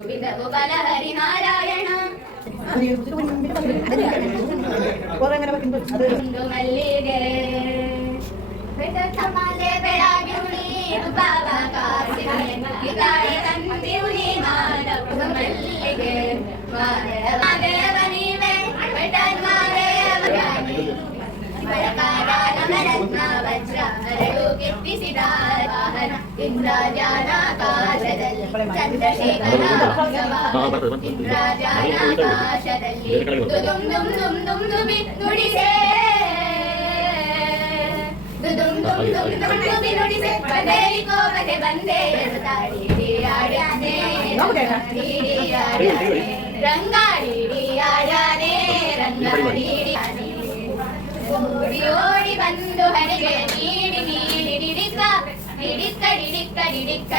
ಗೋಪಾಲ ಹರಿನಾರಾಯಣ ಮಲ್ಲಿಗೆ ಬೆಳಗಿರುಳಿ ಬಾಬಾ ಕಾಸಿಗಾಳಿ ತಂದಿರುಳಿ ಮಾಲವು ಮಲ್ಲಿಗೆ ಮಾದೇವ ನೀವೇ ರತ್ನ ವಜ್ರ ಹರಳು ಕೆತ್ತಿಸಿದ ವಾಹನ ಇಂದ್ರಜಾನಾಕಾಶದಲ್ಲಿ ಚಂದ್ರಶೇಖರ ಇಂದ್ರಜಾನಾಕಾಶದಲ್ಲಿ ದುದುಂ ದುಂ ದುಂ ದುಂ ದುಬಿ ನುಡಿಸೆ ದುದುಂ ದುಂ ದುಂ ದುಂ ದುಬಿ ನುಡಿಸೆ ಬಂದೇರಿಕೋ ಬಗೆ ಬಂದೆ ತಾಡಿ ಆಡ್ಯಾನೆ ರಂಗಾಡಿ ಆಡ್ಯಾನೆ ರಂಗಾಡಿ ಓಡಿ ಓಡಿ ಬಂದು ಹರಿಗೆ ನೀಡಿ ನೀಡಿ ಡಿಡಿಕ್ಕ ಡಿಡಿಕ್ಕ ಡಿಡಿಕ್ಕ ಡಿಡಿಕ್ಕ